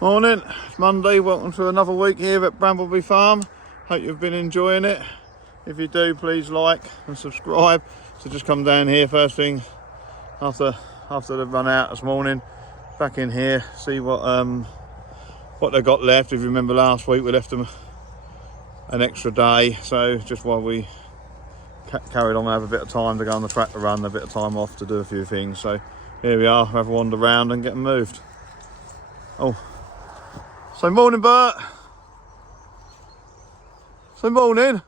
Morning, it's Monday. Welcome to another week here at Brambleby Farm. Hope you've been enjoying it. If you do, please like and subscribe. So just come down here first thing after they've run out this morning, back in here, see what they've got left. If you remember last week, we left them an extra day, so just while we carried on, have a bit of time to go on the track to run, a bit of time off to do a few things. So here we are, have a wander around and get them moved. Oh, so morning, Bert. So morning.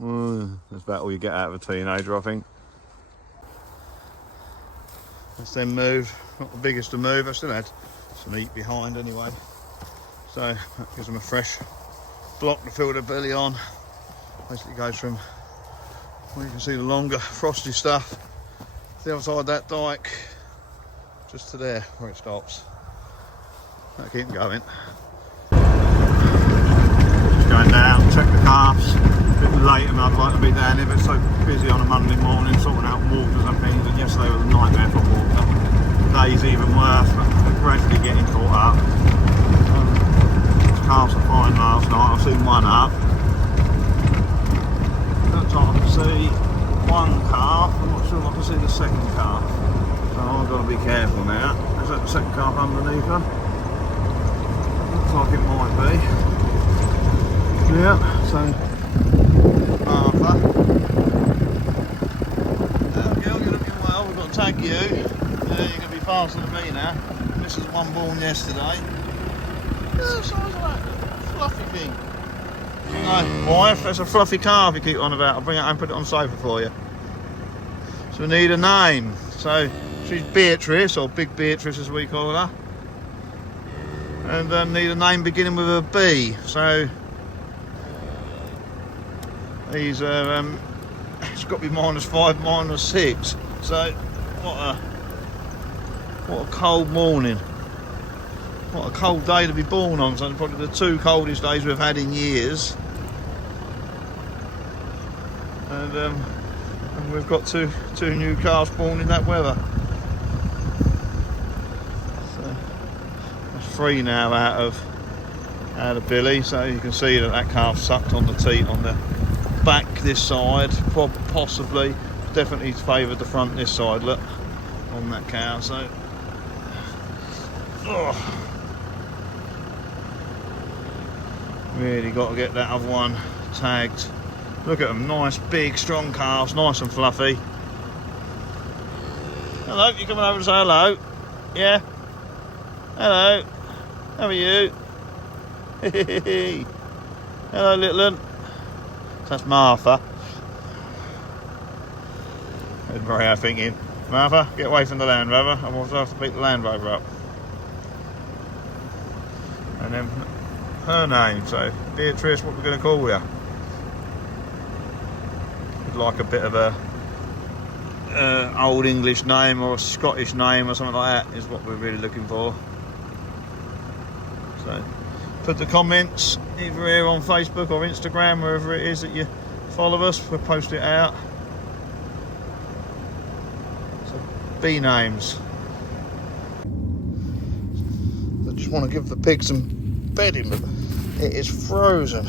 That's about all you get out of a teenager, I think. That's then moved, not the biggest to move. I still had some heat behind anyway, so that gives them a fresh block to fill their belly on. Basically goes from, well, you can see the longer frosty stuff the other side of that dike just to there where it stops. That'll keep them going. Just going down, check the calves. A bit late and I'd like to be down here, but it's so busy on a Monday morning sorting out walkers and things, and yesterday was a nightmare for walking. Today's even worse, but we're gradually getting caught up. Calves are fine last night, I've seen one up. Looks like I can see one calf, I'm not sure if I can see the second calf. So I've got to be careful now. Is that the second calf underneath them? Looks like it might be. Yeah, so Martha. There we go, you're looking well. We've got to tag you. Yeah, you're going to be faster than me now. This is one born yesterday. Look at the size of that fluffy thing. No, wife, that's a fluffy calf you keep on about. I'll bring it home and put it on the sofa for you. So we need a name. So she's Beatrice, or Big Beatrice as we call her. And need a name beginning with a B. So these are, it's got to be -5, -6. So what a cold morning. What a cold day to be born on. So probably the 2 coldest days we've had in years. And we've got two new calves born in that weather. So that's 3 now out of Billy. So you can see that calf sucked on the teat on the back this side, possibly, definitely favoured the front this side. Look on that cow. So. Oh. Really got to get that other one tagged. Look at them, nice big strong calves, nice and fluffy. Hello, you coming over to say hello? Yeah? Hello, how are you? Hello little one. That's Martha. And Maria thinking, Martha, get away from the Land Rover, I want to have to beat the Land Rover up. And then her name, so Beatrice, what we're going to call you? Would like a bit of a old English name or a Scottish name or something like that is what we're really looking for. So put the comments either here on Facebook or Instagram, wherever it is that you follow us, we'll post it out. So B names. I just want to give the pig some bedding, but it is frozen.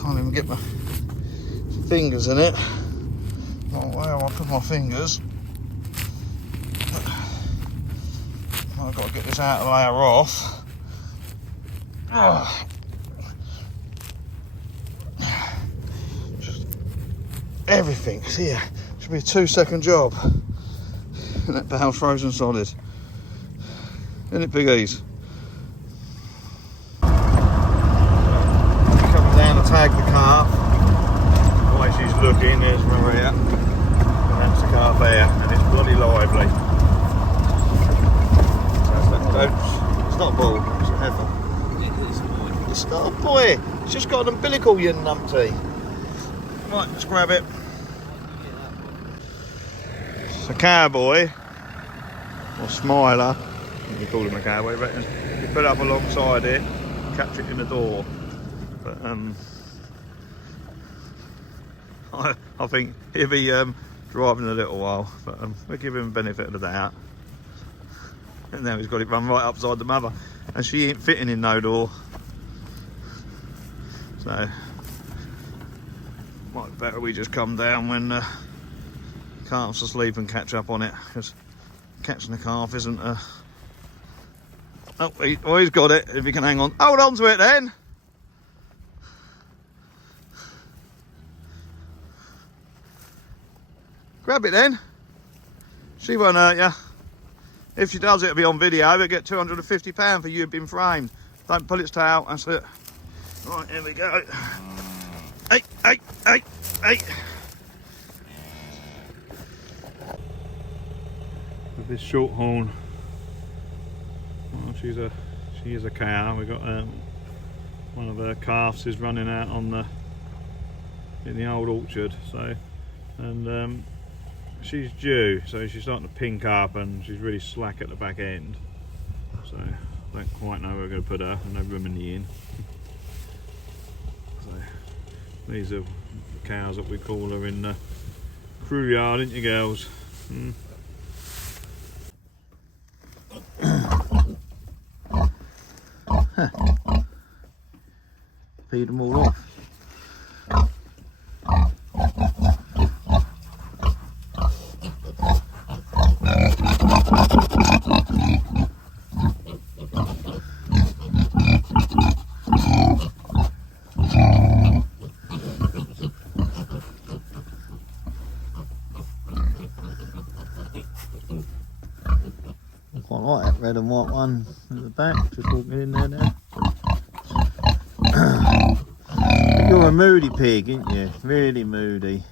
Can't even get my fingers in it. Oh, where I put my fingers. I've got to get this outer layer off. Just everything's here. Should be a 2-second job. And that bowel's frozen solid. Isn't it, piggies? Coming down to tag the calf. The way she's looking, there's Maria. And that's the calf there, and it's bloody lively. It's not a bull, it's a heifer. It's not a boy. It's just got an umbilical, you numpty. Right, let's grab it. It's a cowboy, or smiler. You call him a cowboy, but you put it up alongside it, catch it in the door. But I think he'll be driving a little while, but we'll give him the benefit of the doubt. And now he's got it run right upside the mother, and she ain't fitting in no door. So might be better we just come down when calf's asleep and catch up on it, because catching the calf isn't a... Oh, he's got it. If he can hang on, hold on to it then. Grab it then. She won't hurt you. If she does, it'll be on video. We'll get £250 for you being framed. Don't pull its tail. That's it. Right, here we go. Hey, hey, hey, hey. With this shorthorn. Well, she is a cow. We've got one of her calves is running out on in the old orchard. So, and she's due, so she's starting to pink up, and she's really slack at the back end. So I don't quite know where we're going to put her. No room in the inn. So these are the cows that we call her in the crew yard, ain't you, girls? Feed them all off. I quite like that red and white one at the back, just walking in there now. You're a moody pig, ain't you? Really moody.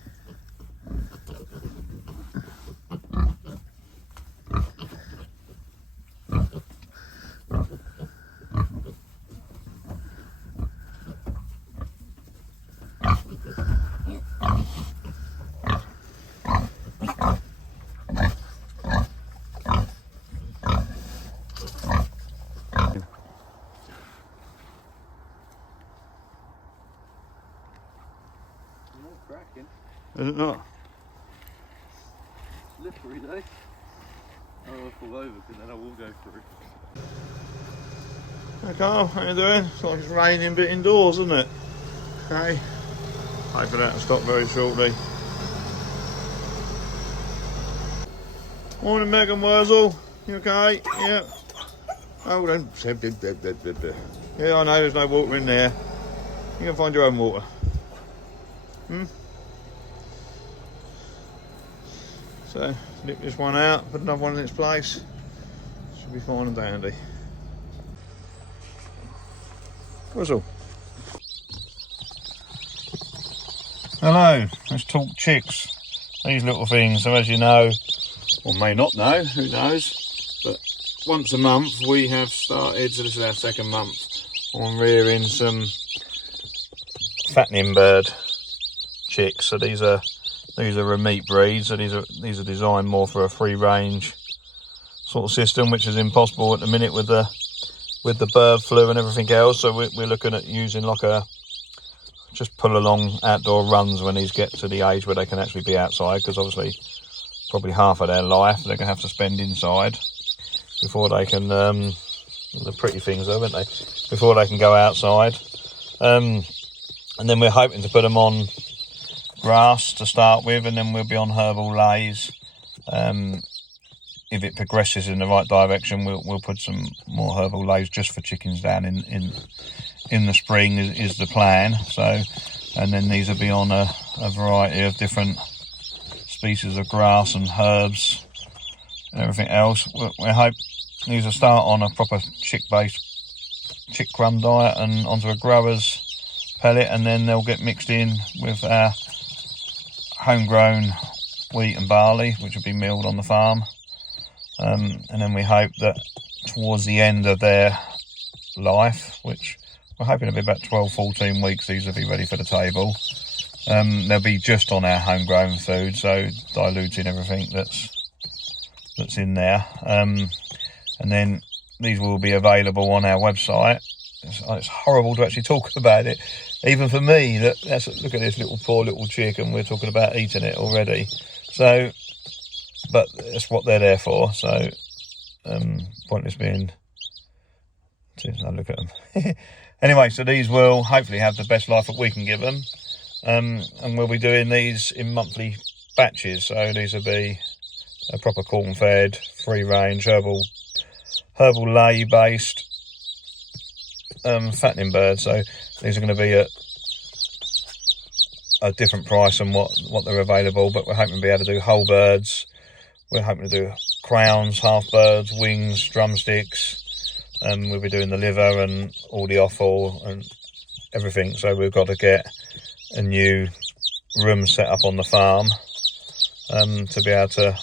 Is it not? Slippery though. I'll fall over because then I will go through. Hey Carl, how you doing? It's like it's raining a bit indoors, isn't it? Okay. Hopefully that'll stop very shortly. Morning Megan Wurzel. You okay? Yeah. Oh then. Yeah, I know there's no water in there. You can find your own water. So, nip this one out, put another one in its place. Should be fine and dandy. Whistle. Hello, let's talk chicks. These little things, so as you know, or may not know, who knows, but once a month we have started, so this is our second month, on rearing some fattening bird chicks. So these are a meat breed, so these are designed more for a free range sort of system, which is impossible at the minute with the bird flu and everything else. So we're looking at using like just pull along outdoor runs when these get to the age where they can actually be outside, because obviously probably half of their life they're gonna have to spend inside before they can the pretty things though, aren't they, before they can go outside. And then we're hoping to put them on grass to start with, and then we'll be on herbal lays. If it progresses in the right direction, we'll put some more herbal lays just for chickens down in the spring is the plan. So, and then these will be on a variety of different species of grass and herbs and everything else. We hope these will start on a proper chick-based chick crumb diet and onto a grower's pellet, and then they'll get mixed in with our homegrown wheat and barley, which will be milled on the farm. And then we hope that towards the end of their life, which we're hoping to be about 12-14 weeks, these will be ready for the table. They'll be just on our homegrown food, so diluting everything that's in there. And then these will be available on our website. It's horrible to actually talk about it, even for me. Look at this poor little chick, and we're talking about eating it already. So, but that's what they're there for. So Pointless being. I look at them. Anyway, so these will hopefully have the best life that we can give them, and we'll be doing these in monthly batches. So these will be a proper corn fed, free range, herbal lay based fattening birds. So these are going to be at a different price than what they're available, but we're hoping to be able to do whole birds. We're hoping to do crowns, half birds, wings, drumsticks. We'll be doing the liver and all the offal and everything. So we've got to get a new room set up on the farm to be able to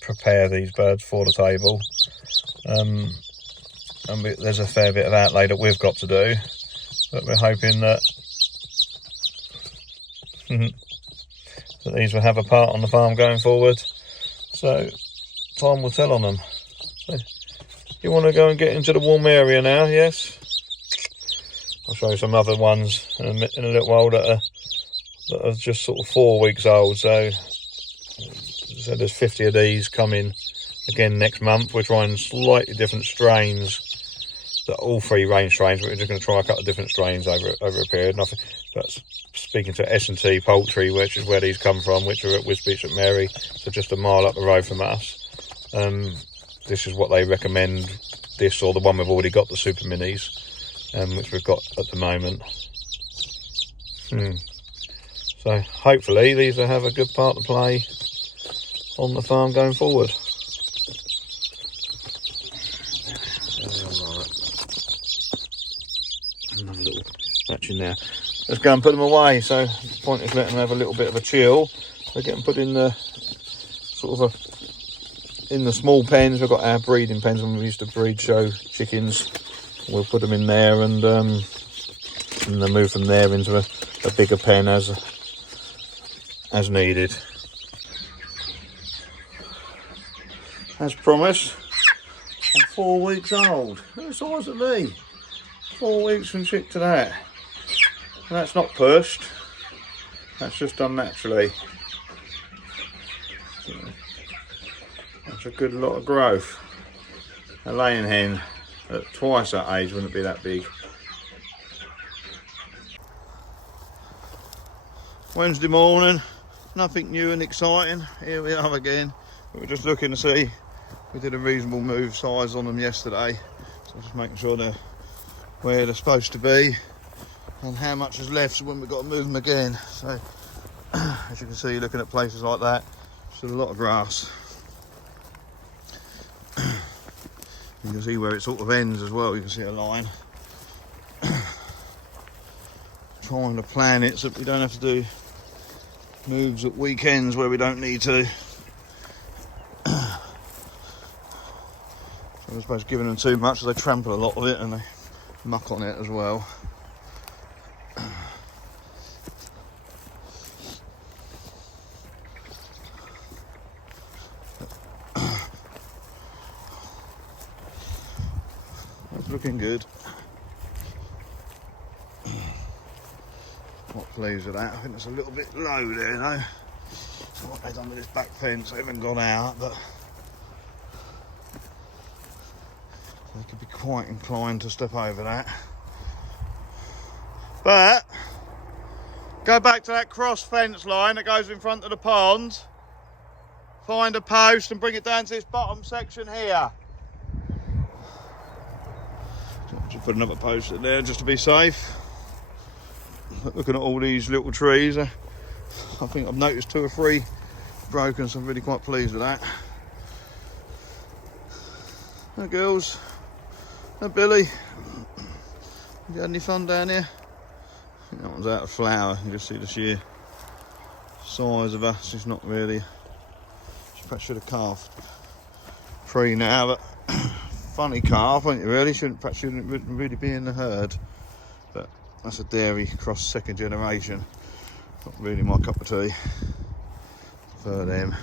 prepare these birds for the table. And there's a fair bit of outlay that we've got to do, but we're hoping that that these will have a part on the farm going forward. So time will tell on them. So, you want to go and get into the warm area now? Yes. I'll show you some other ones in a little while that are just sort of 4 weeks old. So there's 50 of these coming again next month. We're trying slightly different strains. That all free range strains, but we're just going to try a couple of different strains over a period. And but speaking to S&T Poultry, which is where these come from, which are at Wisbech St Mary, so just a mile up the road from us. This is what they recommend, this or the one we've already got, the super minis, which we've got at the moment. So hopefully these will have a good part to play on the farm going forward. Another little batch in there. Let's go and put them away. So the point is letting them have a little bit of a chill. So get them put in the in the small pens. We've got our breeding pens when we used to breed show chickens. We'll put them in there and then move them there into a bigger pen as needed. As promised, I'm 4 weeks old. What size of me? 4 weeks from chick to that. And that's not pushed. That's just done naturally. That's a good lot of growth. A laying hen at twice that age wouldn't be that big. Wednesday morning, nothing new and exciting. Here we are again. We're just looking to see. We did a reasonable move size on them yesterday, so just making sure they're where they're supposed to be and how much is left, so when we've got to move them again. So as you can see, looking at places like that, there's a lot of grass. You can see where it sort of ends as well. You can see a line. Trying to plan it so that we don't have to do moves at weekends where we don't need to. So I suppose giving them too much, they trample a lot of it and they muck on it as well. That's looking good. Not pleased with that. I think it's a little bit low there though. So what they've done with this back fence, they haven't gone out, but they could be quite inclined to step over that. But go back to that cross fence line that goes in front of the pond, find a post and bring it down to this bottom section here. So just put another post in there just to be safe. Looking at all these little trees, I think I've noticed 2 or 3 broken, so I'm really quite pleased with that. Hi girls. Hi Billy. You had any fun down here? I think that one's out of flower. You can just see the sheer size of her. She's not really. She perhaps should have calved free now, but funny calf, wasn't it? Really, perhaps shouldn't really be in the herd. But that's a dairy cross 2nd generation. Not really my cup of tea. For them.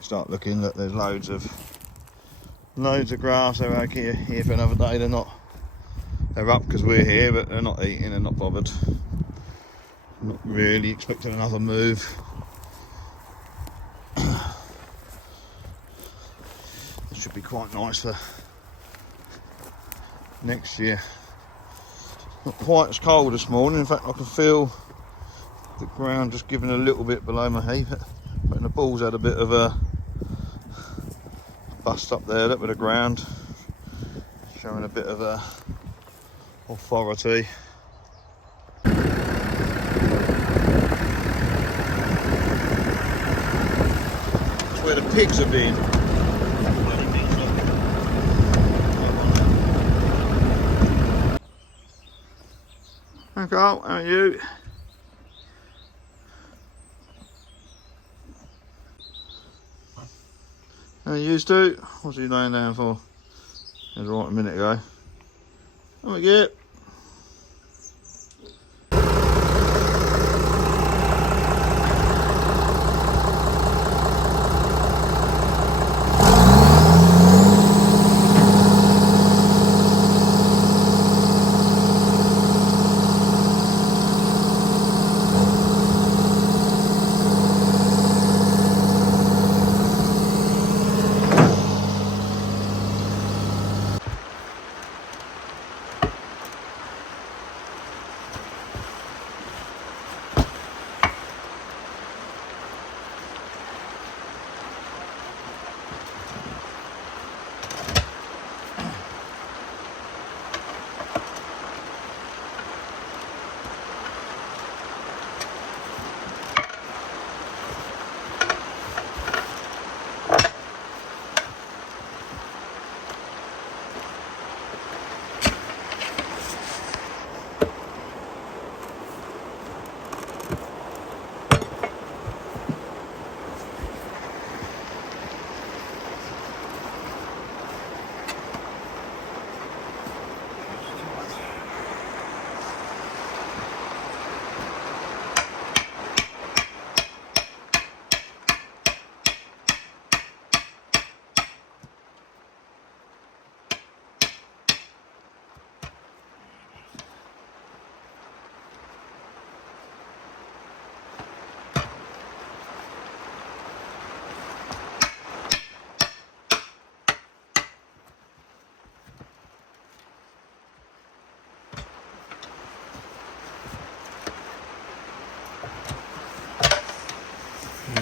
Start looking. Look, there's loads of grass. They're out here for another day. They're up because we're here, but they're not eating. They're not bothered. Not really expecting another move. should be quite nice for next year. Not quite as cold this morning, in fact I can feel the ground just giving a little bit below my feet. But the ball's had a bit of a bust up there, look at the ground, showing a bit of a authority. That's where the pigs have been. Hi Carl, how are you? How are you used to? What's he laying down for? It was right a minute ago. Oh we get.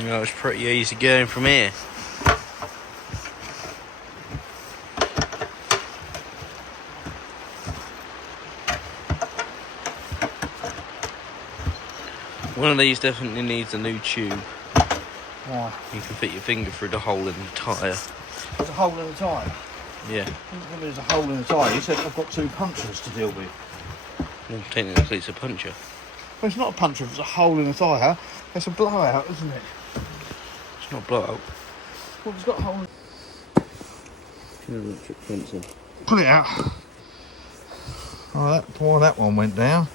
No, it's pretty easy going from here. One of these definitely needs a new tube. Why? You can fit your finger through the hole in the tyre. There's a hole in the tyre? Yeah. There's a hole in the tyre. You said I've got 2 punctures to deal with. Well, technically it's a puncture. Well, it's not a puncture if it's a hole in the tyre. It's a blowout, isn't it? It's not a blowout. Well, it's got a hole in... Electric fencing. Pull it out. Oh, that one went down.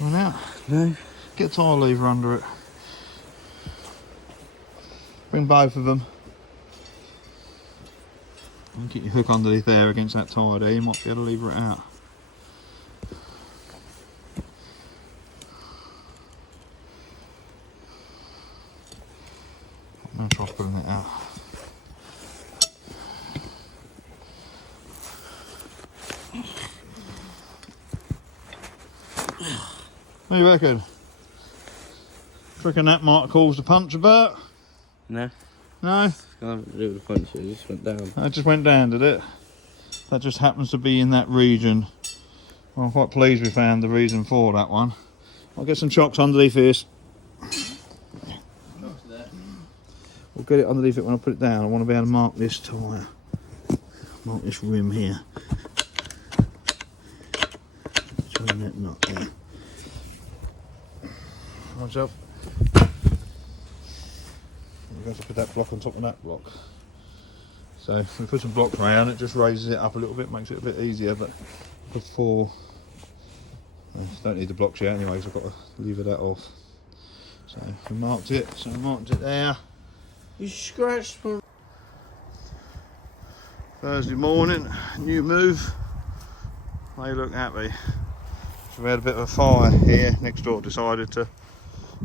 Went out. No. Get a tyre lever under it. Bring both of them. And get your hook underneath there against that tyre there. You might be able to lever it out. I'm going to try pulling it out. What do you reckon? Do you reckon that might have caused a puncture, Bert? No. No? It's got nothing to do with the puncture, it just went down. That just went down, did it? That just happens to be in that region. Well, I'm quite pleased we found the reason for that one. I'll get some chocks underneath this. We'll get it underneath it when I put it down. I want to be able to mark this tyre. Mark this rim here. Between that nut there. Watch up. We're going to put that block on top of that block. So if we put some blocks around, it just raises it up a little bit, makes it a bit easier. But before, don't need the blocks yet anyway, so I've got to lever that off. So we marked it. So we marked it there. You scratched my... Thursday morning, new move. They look happy. So we had a bit of a fire here next door. Decided to,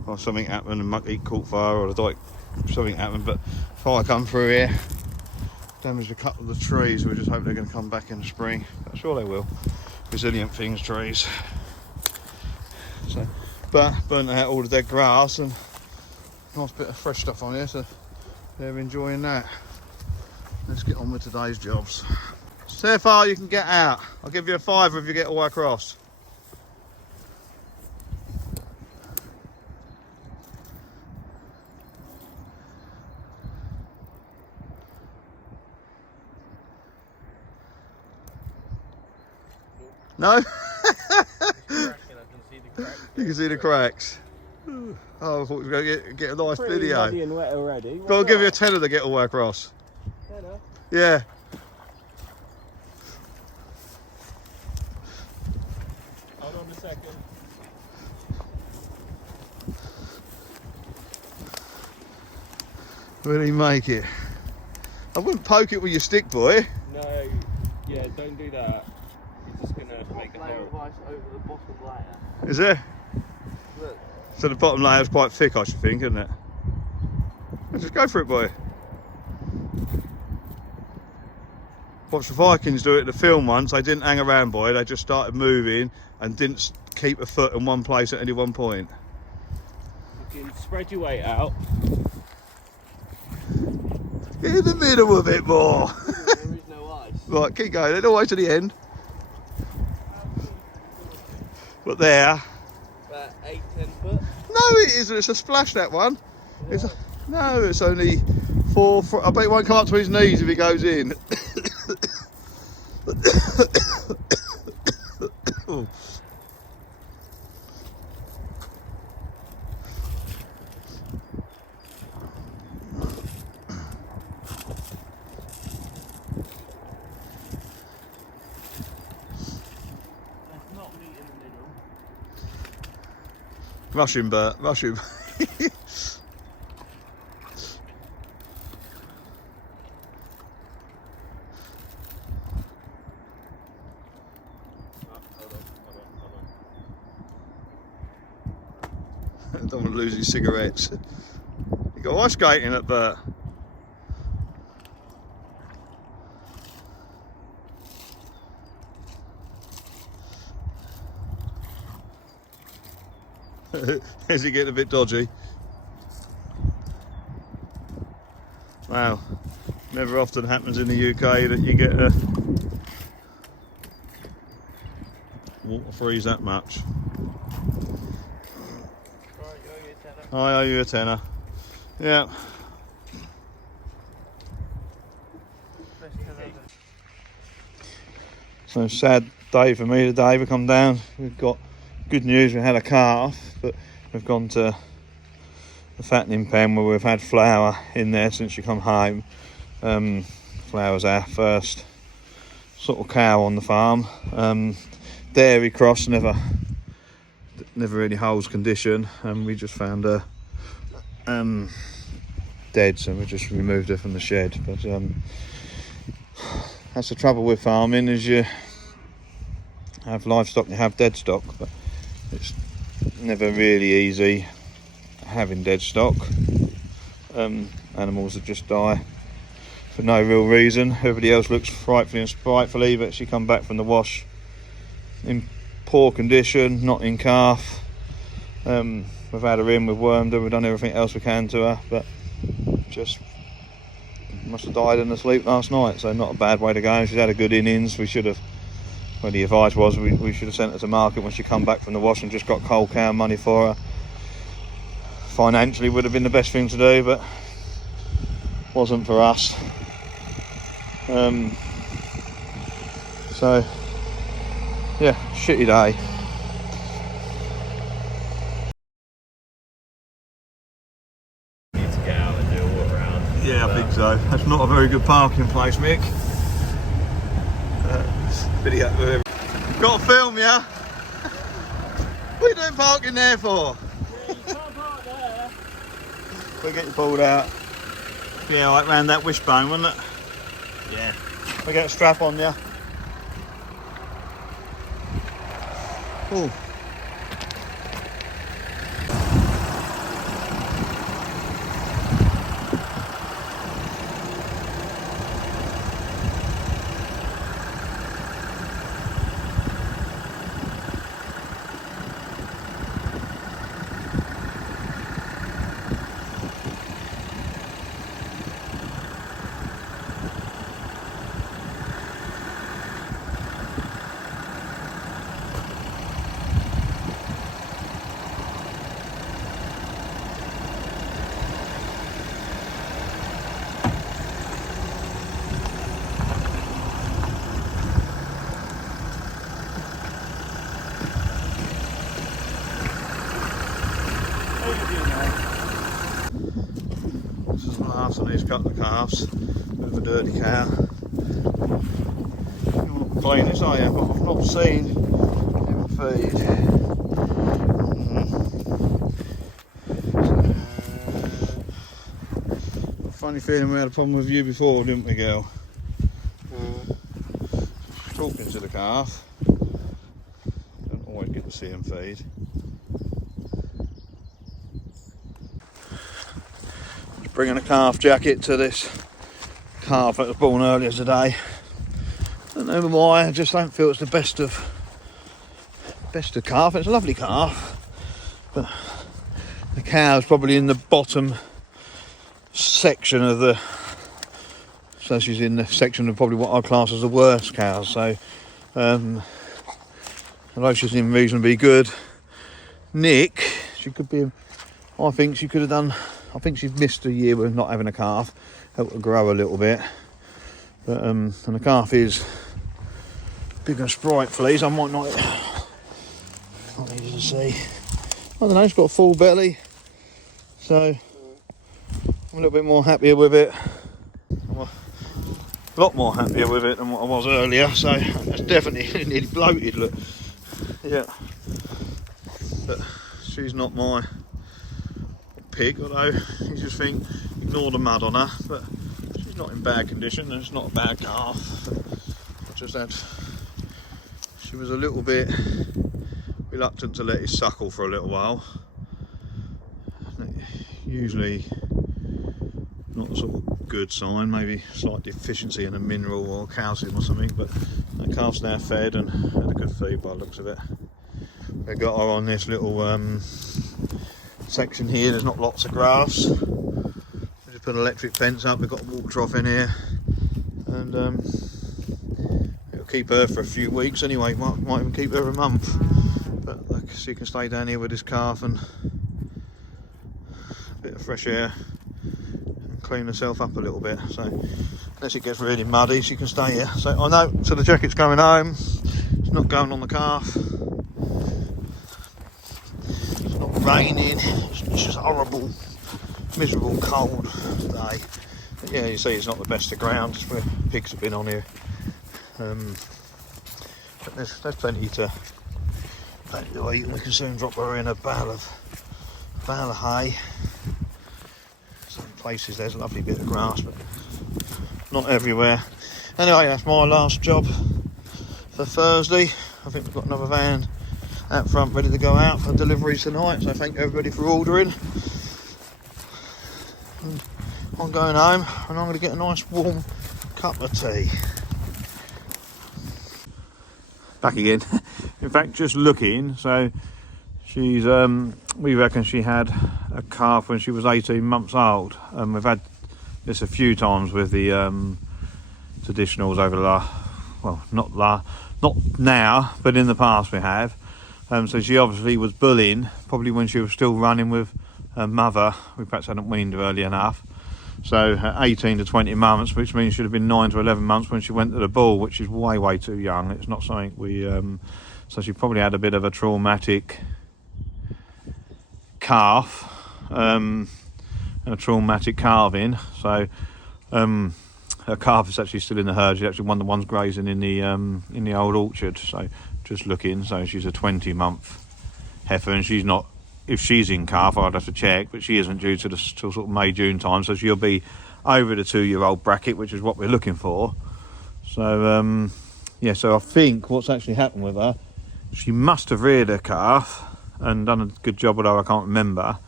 or something happened, and monkey caught fire, or something happened. But fire come through here, damaged a couple of the trees. We just hope they're going to come back in the spring. I'm sure they will. Resilient things, trees. So, but burnt out all the dead grass and nice bit of fresh stuff on here. So they're enjoying that. Let's get on with today's jobs. See how far you can get out. I'll give you a £5 if you get all the way across. No? You can see the cracks. Oh, I thought we were going to get a nice video. Muddy and wet already. But I'll give you a tenner to get all the way across. Tenner? Yeah. Hold on a second. Will he make it? I wouldn't poke it with your stick, boy. No, yeah, don't do that. You're just going to make a layer hole. of ice over the bottom layer. Is there? Look. So the bottom layer is quite thick, I should think, isn't it? Well, just go for it, boy. Watched the Vikings do it in the film once. They didn't hang around, boy. They just started moving and didn't keep a foot in one place at any one point. You can spread your weight out. Get in the middle of it more. There is no ice. Right, keep going. Then all the way to the end. But there. About 8-10 foot. No, it isn't. It's a splash, that one. Yeah. No, it's only 4. I bet he won't come up to his knees if he goes in. Oh. Let's not meet in the middle. Rush him, Bert. Rush him. Don't want to lose his cigarettes. You got ice skating at Bert. Is he getting a bit dodgy? Wow, never often happens in the UK that you get a water freeze that much. I owe you a tenner. Yeah. So sad day for me today. We come down, we've got good news, we had a calf, but we've gone to the fattening pen where we've had Flower in there since you come home. Flower's our first sort of cow on the farm. Dairy cross, never really holds condition, and we just found her dead, so we just removed her from the shed. But that's the trouble with farming, is you have livestock, you have dead stock, but it's never really easy having dead stock. Animals that just die for no real reason. Everybody else looks frightfully and spitefully, but she come back from the wash in poor condition, not in calf. We've had her in, we've wormed her, we've done everything else we can to her, but just must have died in her sleep last night. So not a bad way to go. She's had a good innings. We should have, well, the advice was we should have sent her to market when she come back from the wash and just got cold cow money for her. Financially would have been the best thing to do, but wasn't for us. So yeah, shitty day. Need to get out and do a walk around. Yeah, I think so. That's not a very good parking place, Mick. Video. Got to film, yeah? What are you doing parking there for? Yeah, you can't park there. We'll get you pulled out. Yeah, right round that wishbone, wouldn't it? Yeah. We get a strap on, yeah. Oh. This is last of these couple of calves. Bit of a dirty cow. You want to clean this, are you? But I've not seen him feed. Funny feeling we had a problem with you before, didn't we, girl? Talking to the calf. Don't always get to see him feed. Bringing a calf jacket to this calf that was born earlier today. Don't know why, I just don't feel it's the best of calf. It's a lovely calf, but the cow's probably in the bottom section of the, so she's in the section of probably what I class as the worst cows. So although she's in reasonably good nick, she could be, I think she could have done, I think she's missed a year with not having a calf, helped her grow a little bit. But and the calf is big and sprightly, so I might not easy to see. I don't know, it's got a full belly, so I'm a little bit more happier with it. I'm a lot more happier with it than what I was earlier, so it's definitely nearly bloated, look. Yeah. But she's not my pig, although you just think ignore the mud on her, but she's not in bad condition and it's not a bad calf. I just had, she was a little bit reluctant to let it suckle for a little while. Usually not a sort of good sign, maybe slight deficiency in a mineral or calcium or something, but that calf's now fed and had a good feed by the looks of it. We got her on this little section here. There's not lots of grass. We just put an electric fence up. We've got a walk trough in here, and it'll keep her for a few weeks anyway. Might even keep her a month. But like, she can stay down here with this calf and a bit of fresh air and clean herself up a little bit. So unless it gets really muddy, she can stay here. So I know. So the jacket's going home. It's not going on the calf. Raining, it's just horrible, miserable, cold day. But yeah, you see it's not the best of ground where pigs have been on here. But there's plenty to eat. We can soon drop her in a bale of hay. Some places there's a lovely bit of grass, but not everywhere. Anyway, that's my last job for Thursday. I think we've got another van out front ready to go out for deliveries tonight, so thank everybody for ordering. And I'm going home and I'm going to get a nice warm cup of tea. Back again. In fact, just looking, so she's we reckon she had a calf when she was 18 months old, and we've had this a few times with the traditionals over the not now, but in the past we have. So she obviously was bullying, probably when she was still running with her mother. We perhaps hadn't weaned her early enough. So at 18 to 20 months, which means she'd have been 9 to 11 months when she went to the bull, which is way too young. It's not something we... so she probably had a bit of a traumatic calf, and a traumatic calving. So her calf is actually still in the herd. She's actually one of the ones grazing in the old orchard. So just looking, so she's a 20-month heifer, and she's not, if she's in calf I'd have to check, but she isn't due to till sort of May, June time, so she'll be over the 2-year-old bracket, which is what we're looking for. So yeah, so I think what's actually happened with her, she must have reared her calf and done a good job, although I can't remember.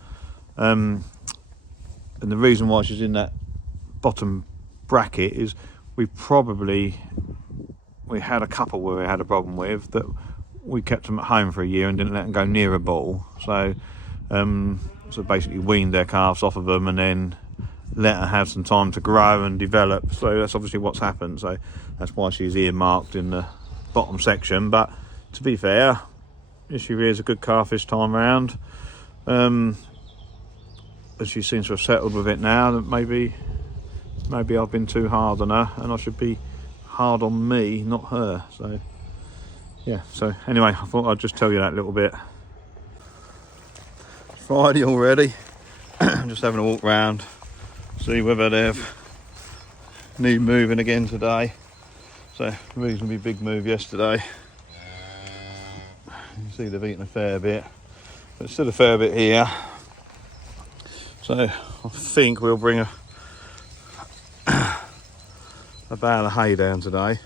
And the reason why she's in that bottom bracket is we had a couple where we had a problem with that. We kept them at home for a year and didn't let them go near a bull. So basically weaned their calves off of them and then let her have some time to grow and develop. So that's obviously what's happened. So that's why she's earmarked in the bottom section. But to be fair, if she rears a good calf this time round, and she seems to have settled with it now, that maybe I've been too hard on her and I should be hard on me, not her. So yeah, so anyway, I thought I'd just tell you that little bit. Friday already. I'm just having a walk round, see whether they've need moving again today. So reasonably big move yesterday. You can see they've eaten a fair bit, but still a fair bit here. So I think we'll bring a bale of hay down today.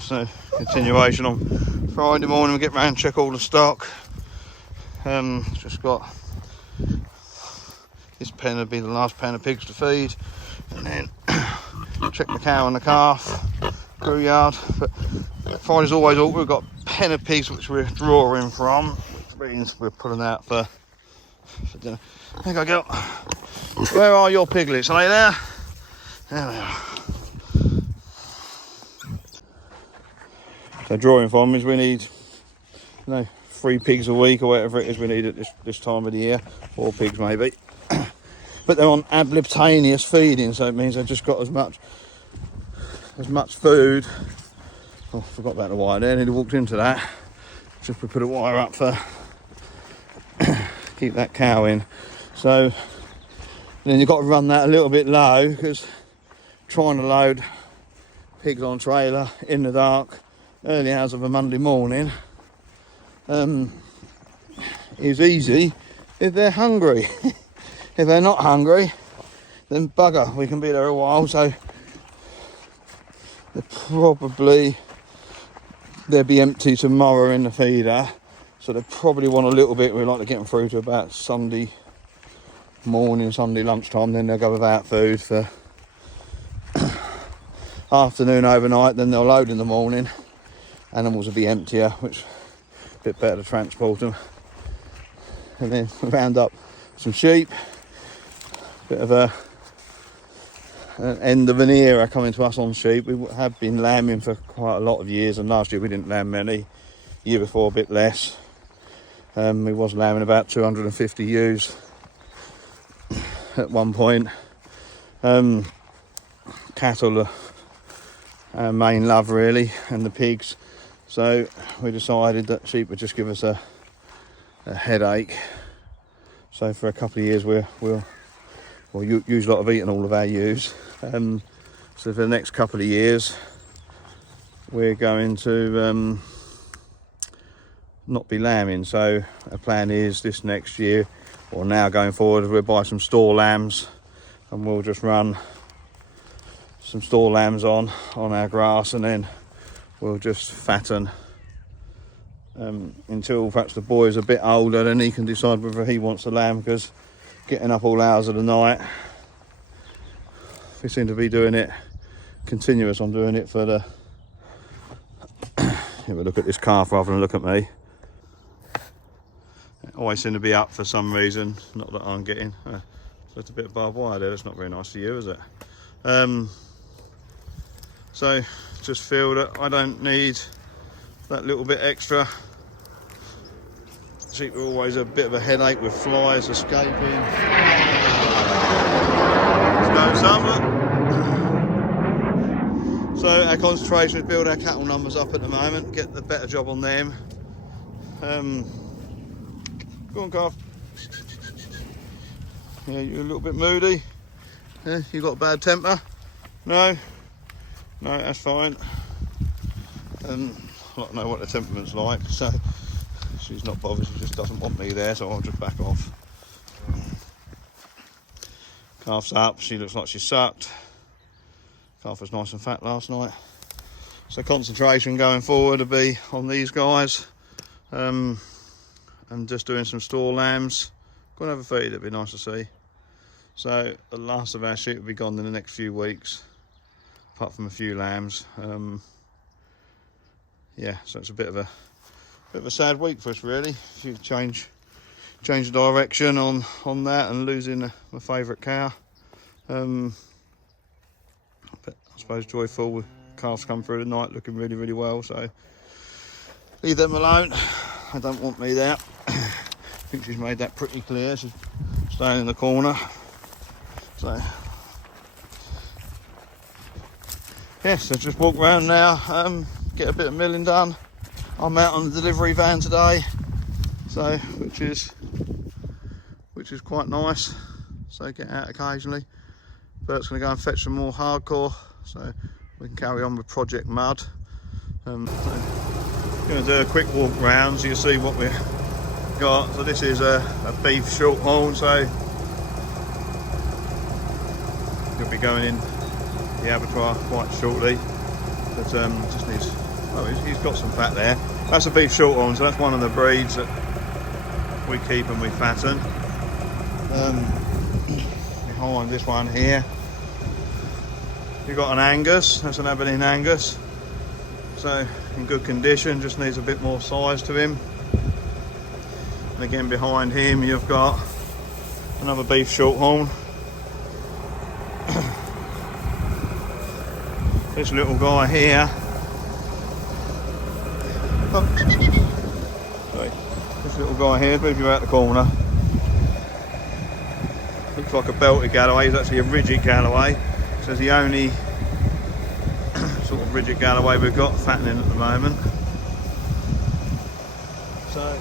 So continuation on Friday morning, we get round and check all the stock. Just got this pen would be the last pen of pigs to feed, and then check the cow and the calf, crew yard. But Friday's always awkward. We've got a pen of pigs which we're drawing from, which means we're pulling out for dinner. There you go, girl. Where are your piglets? Are they there? There they are. So drawing from is we need, 3 pigs a week or whatever it is we need at this time of the year, 4 pigs maybe. But they're on adlibtaneous feeding, so it means they've just got as much food. Oh, I forgot about the wire there. I nearly walked into that. Just put a wire up for keep that cow in. So then you've got to run that a little bit low, because trying to load pigs on trailer in the dark, early hours of a Monday morning, is easy if they're hungry. If they're not hungry, then bugger, we can be there a while. So they'll be empty tomorrow in the feeder, so they probably want a little bit. We like to get them through to about Sunday morning, Sunday lunchtime, then they'll go without food for afternoon, overnight, then they'll load in the morning. Animals will be emptier, which is a bit better to transport them. And then we round up some sheep. Bit of an end of an era coming to us on sheep. We have been lambing for quite a lot of years, and last year we didn't lamb many. Year before a bit less. We was lambing about 250 ewes at one point. Cattle are our main love really, and the pigs. So we decided that sheep would just give us a headache. So for a couple of years we'll use a lot of eating all of our ewes. So for the next couple of years we're going to not be lambing. So our plan is this next year, or now going forward, we'll buy some store lambs and we'll just run some store lambs on our grass, and then we'll just fatten until perhaps the boy's a bit older, then he can decide whether he wants a lamb, because getting up all hours of the night, we seem to be doing it continuous. I'm doing it for the have a look at this calf rather than look at me. It always seem to be up for some reason, not that I'm getting. So it's a bit of barbed wire there. That's not very nice for you, is it? So just feel that I don't need that little bit extra. Sheep are always a bit of a headache with flies escaping. Let's go some, look. So our concentration is build our cattle numbers up at the moment, get the better job on them. Go on, calf. Yeah, you're a little bit moody. Yeah, you got a bad temper? No, that's fine. I don't know what the temperament's like, so she's not bothered. She just doesn't want me there, so I'll just back off. Calf's up, she looks like she's sucked. Calf was nice and fat last night. So concentration going forward will be on these guys. And just doing some store lambs. Gonna have a feed, it'd be nice to see. So the last of our sheep will be gone in the next few weeks, apart from a few lambs. Yeah, so it's a bit of a sad week for us really. If you change the direction on that and losing my favourite cow. But I suppose joyful. Calves come through the night looking really, really well. So leave them alone. They don't want me there. I think she's made that pretty clear. She's staying in the corner. So yeah, so just walk around now, get a bit of milling done. I'm out on the delivery van today, so which is quite nice. So get out occasionally. Bert's going to go and fetch some more hardcore, so we can carry on with Project Mud. So going to do a quick walk round so you see what we've got. So this is a beef shorthorn, so he'll be going in the abattoir quite shortly, but just needs, well, he's got some fat there. That's a beef shorthorn, so that's one of the breeds that we keep and we fatten. Behind this one here you've got an Angus, that's an Aberdeen Angus, so in good condition, just needs a bit more size to him. And again behind him you've got another beef shorthorn. This little guy here, sorry, this little guy here, move you out the corner, looks like a belted Galloway. He's actually a Ridget Galloway, so it's the only sort of Ridget Galloway we've got fattening at the moment. So,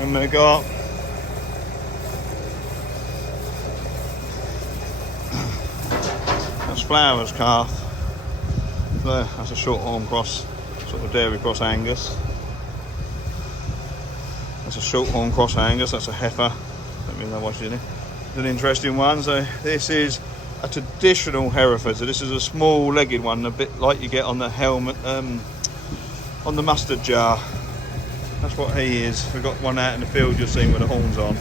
and we've got that's Flowers calf. So that's a shorthorn cross, sort of dairy cross Angus. That's a shorthorn cross Angus, that's a heifer. Don't really know what's in it. It's an interesting one. So this is a traditional Hereford. So this is a small legged one, a bit like you get on the helmet, on the mustard jar. That's what he is. We've got one out in the field you'll see with the horns on.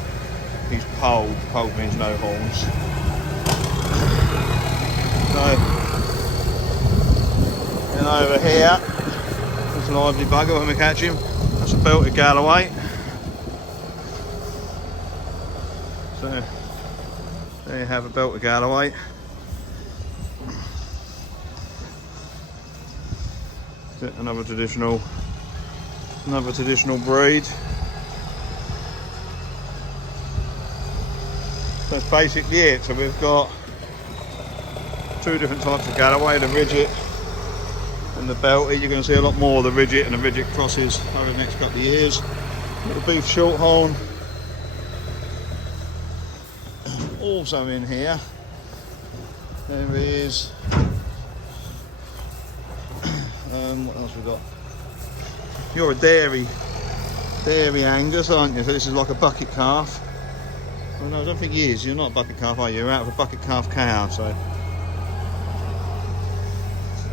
He's polled. Polled means no horns. So, and over here, there's a lively bugger when we catch him. That's a belted Galloway. So, there you have a belted Galloway. Another traditional breed. That's basically it. So we've got two different types of Galloway, the Ridget and the belted. You're going to see a lot more of the Ridget and the Ridget crosses over the next couple of years. Little beef shorthorn also in here. There is what else we got? You're a dairy Angus, aren't you? So this is like a bucket calf. Oh no, I don't think he is. You're not a bucket calf, are you? You're out of a bucket calf cow. So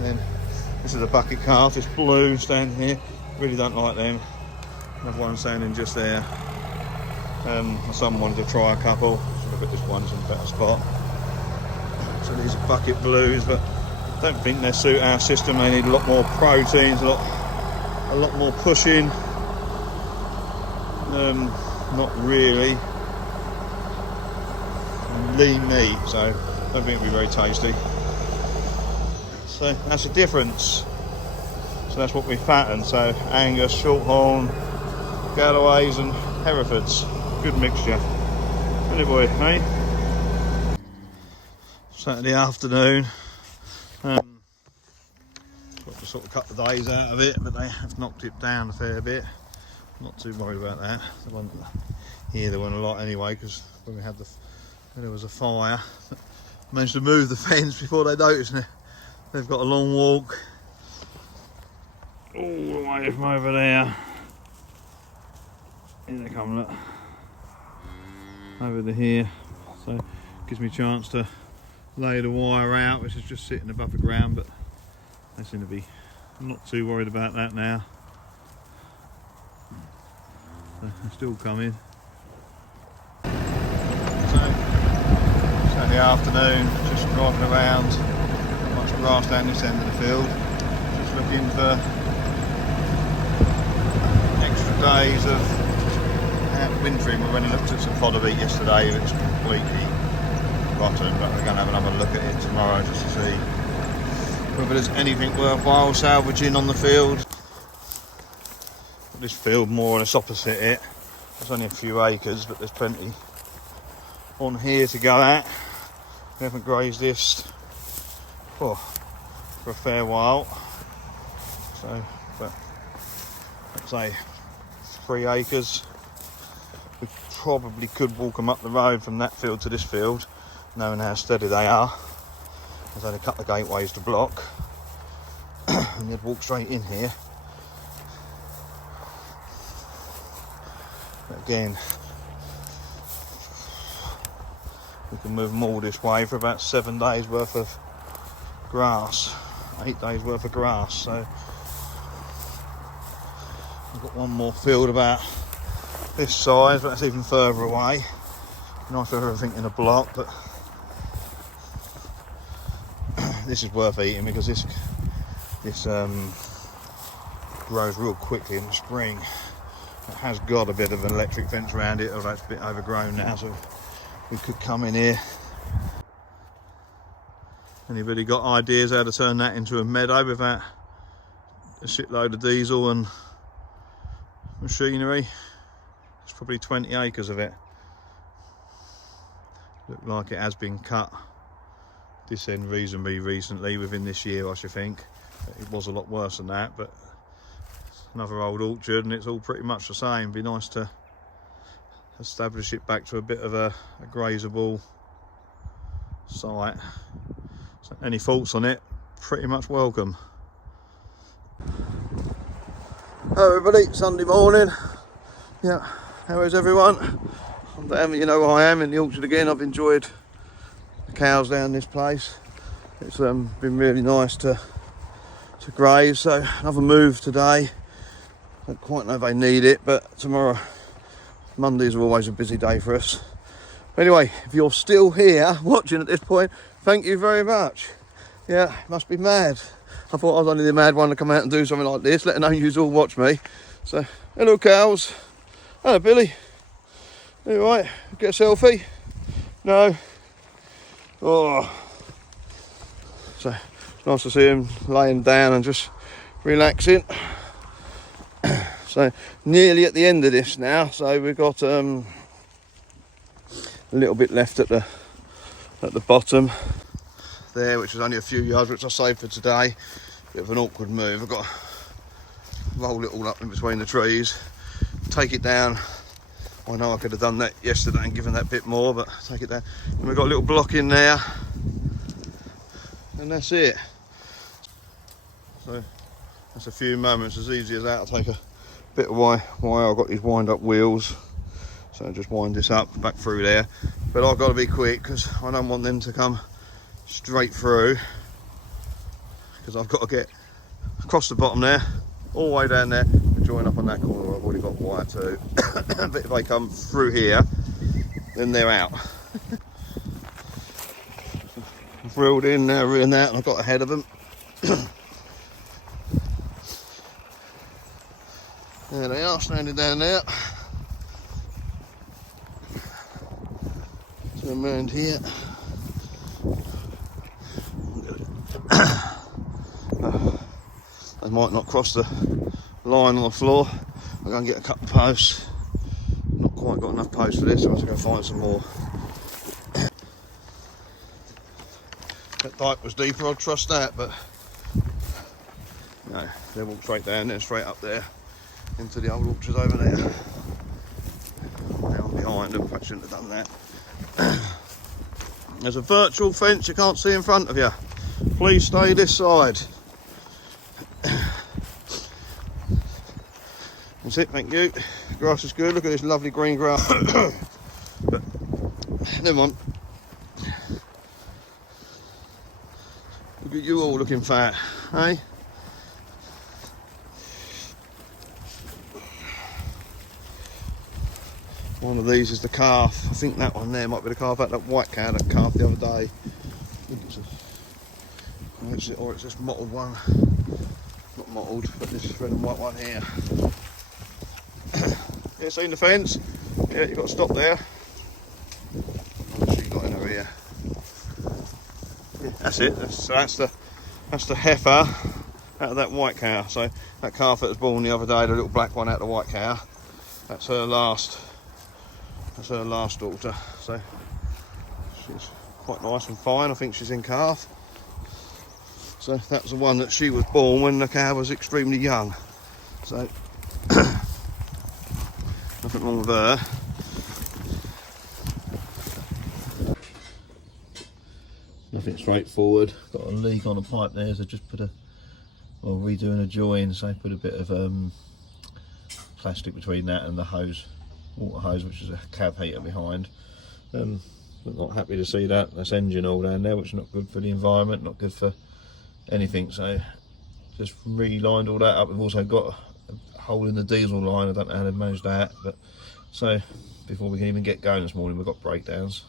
then this is a bucket calf. It's blue standing here. Really don't like them. Another one standing just there. Someone wanted to try a couple. So look at this one's in a better spot. So these are bucket blues, but I don't think they suit our system. They need a lot more proteins, a lot more pushing. Not really lean meat, so I don't think it'll be very tasty. So that's the difference. So that's what we fatten. So Angus, Shorthorn, Galloways and Herefords. Good mixture. Really boy, eh? Saturday afternoon. Got to sort of cut the days out of it, but they have knocked it down a fair bit. Not too worried about that. There weren't a lot anyway, because when there was a fire, managed to move the fence before they noticed it. They've got a long walk all the way from over there. Here they come, look. Over to here. So gives me a chance to lay the wire out, which is just sitting above the ground, but they seem to be not too worried about that now. So they're still coming. So the afternoon, just driving around, not much grass down this end of the field, just looking for extra days of wintering. We went and looked at some fodder beet yesterday, it's completely rotten, but we're going to have another look at it tomorrow just to see whether there's anything worthwhile salvaging on the field. This field more or less opposite it, it's only a few acres, but there's plenty on here to go at. We haven't grazed this for a fair while, so but let's say 3 acres. We probably could walk them up the road from that field to this field, knowing how steady they are. There's only a couple of gateways to block, and you'd walk straight in here. But again, we can move them all this way for about 7 days worth of grass, 8 days worth of grass. So I've got one more field about this size, but that's even further away. Nice to have everything in a block, but this is worth eating because this grows real quickly in the spring. It has got a bit of an electric fence around it, although it's a bit overgrown now, so we could come in here. Anybody got ideas how to turn that into a meadow without a shitload of diesel and machinery? It's probably 20 acres of it. Look like it has been cut this end reasonably recently, within this year I should think. It was a lot worse than that, but it's another old orchard and it's all pretty much the same. It'd be nice to establish it back to a bit of a grazable site. So any thoughts on it, pretty much welcome. Hello everybody, Sunday morning. Yeah, how is everyone? I'm down, you know I am in the orchard again. I've enjoyed the cows down this place. It's been really nice to graze. So another move today. Don't quite know if they need it, but tomorrow, Mondays are always a busy day for us. But anyway, if you're still here watching at this point, thank you very much. Yeah, must be mad. I thought I was only the mad one to come out and do something like this, letting you all watch me. So, hello cows. Hello Billy. You all right? Get a selfie? No? Oh. So, it's nice to see him laying down and just relaxing. So, nearly at the end of this now. So, we've got a little bit left at the bottom there, which is only a few yards, which I saved for today. Bit of an awkward move. I've got to roll it all up in between the trees, take it down. I know I could have done that yesterday and given that bit more, but take it down. And we've got a little block in there, and that's it. So that's a few moments, as easy as that. I'll take a bit of wire. I've got these wind up wheels, so I'll just wind this up back through there. But I've got to be quick because I don't want them to come straight through, because I've got to get across the bottom there, all the way down there, and join up on that corner where I've already got wire too. But if they come through here, then they're out. I've reeled in now, reeling out, and I've got ahead of them. There they are, standing down there. Turn around here. They might not cross the line on the floor. I'm going to get a couple of posts. Not quite got enough posts for this, so I have to go find some more. That dike was deeper, I'd trust that, but no, they walk straight down there, straight up there into the old orchard over there. Now I'm behind them, perhaps shouldn't have done that. There's a virtual fence you can't see in front of you. Please stay this side. That's it, thank you. Grass is good. Look at this lovely green grass. But never mind. Look at you all looking fat, eh? One of these is the calf. I think that one there might be the calf out that white cow that calf the other day. I think it's this mottled one. Not mottled, but this red and white one here. Yeah, seen the fence? Yeah, you've got to stop there. Oh, she's not in her ear. Yeah, that's it. That's the heifer out of that white cow. So that calf that was born the other day, the little black one out of the white cow, that's her last. That's her last daughter. So she's quite nice and fine. I think she's in calf. So that's the one that she was born when the cow was extremely young. So nothing wrong with her. Nothing straightforward. Got a leak on a pipe there, so just put redoing a join, so put a bit of plastic between that and the hose, water hose, which is a cab heater behind. But not happy to see that. That's engine oil down there, which is not good for the environment, not good for anything. So just relined all that up. We've also got a hole in the diesel line. I don't know how they've managed that, but so before we can even get going this morning, we've got breakdowns.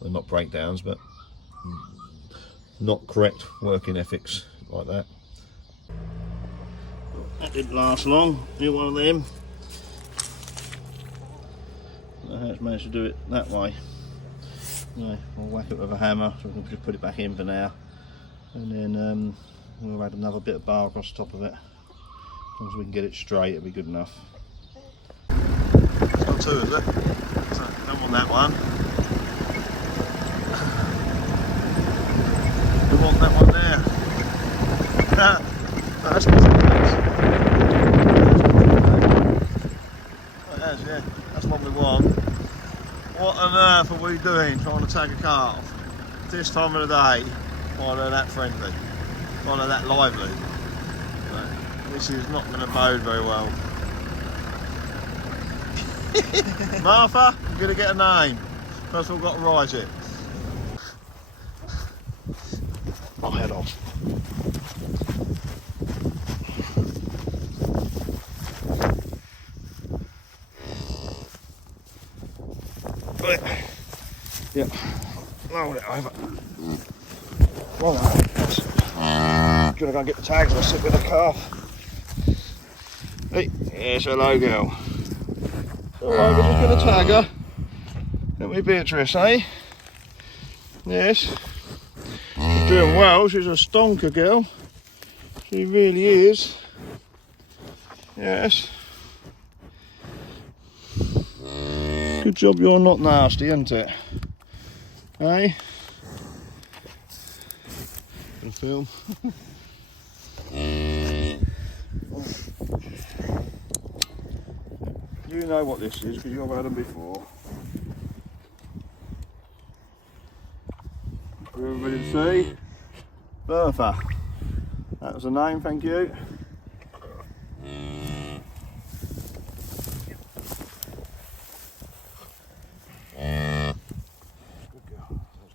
Well, not breakdowns, but not correct working ethics like that. That didn't last long. You're one of them. I don't know how it's managed to do it that way. No, we'll whack it with a hammer, so we can just put it back in for now. And then we'll add another bit of bar across the top of it. As long as we can get it straight, it'll be good enough. It's not two, is it? So, don't want that one. We want that one there. That's not that is, yeah. That's what we want. What on earth are we doing trying to tag a calf this time of the day while they're that friendly, while they're that lively? But this is not going to bode very well. Martha, you're going to get a name. First of all, got to write it. I'll head off. Yeah, load it over. Well, I'm gonna go and get the tags and I'll sit with the calf. Hey, here's her logo. Alright, we're just gonna tag her. Let me Beatrice, eh? Yes. She's doing well, she's a stonker girl. She really is. Yes. Good job you're not nasty, isn't it? Hey? Can film. You know what this is because you've had them before. For everybody to see. Bertha. That was the name, thank you.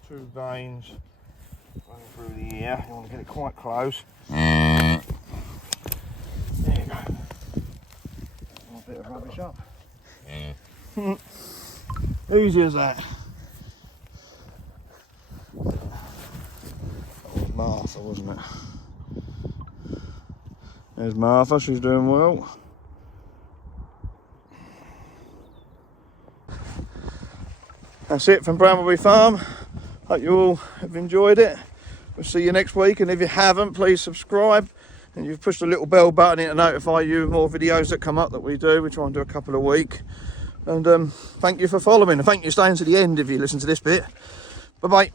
Two veins running through the ear. You want to get it quite close. There you go. A bit of rubbish up. Easy as that. That was Martha, wasn't it? There's Martha, she's doing well. That's it from Brambleby Farm. Hope you all have enjoyed it. We'll see you next week, and if you haven't, please subscribe, and you've pushed the little bell button to notify you of more videos that come up that we do. We try and do a couple a week. And thank you for following, and thank you for staying to the end if you listen to this bit. Bye bye.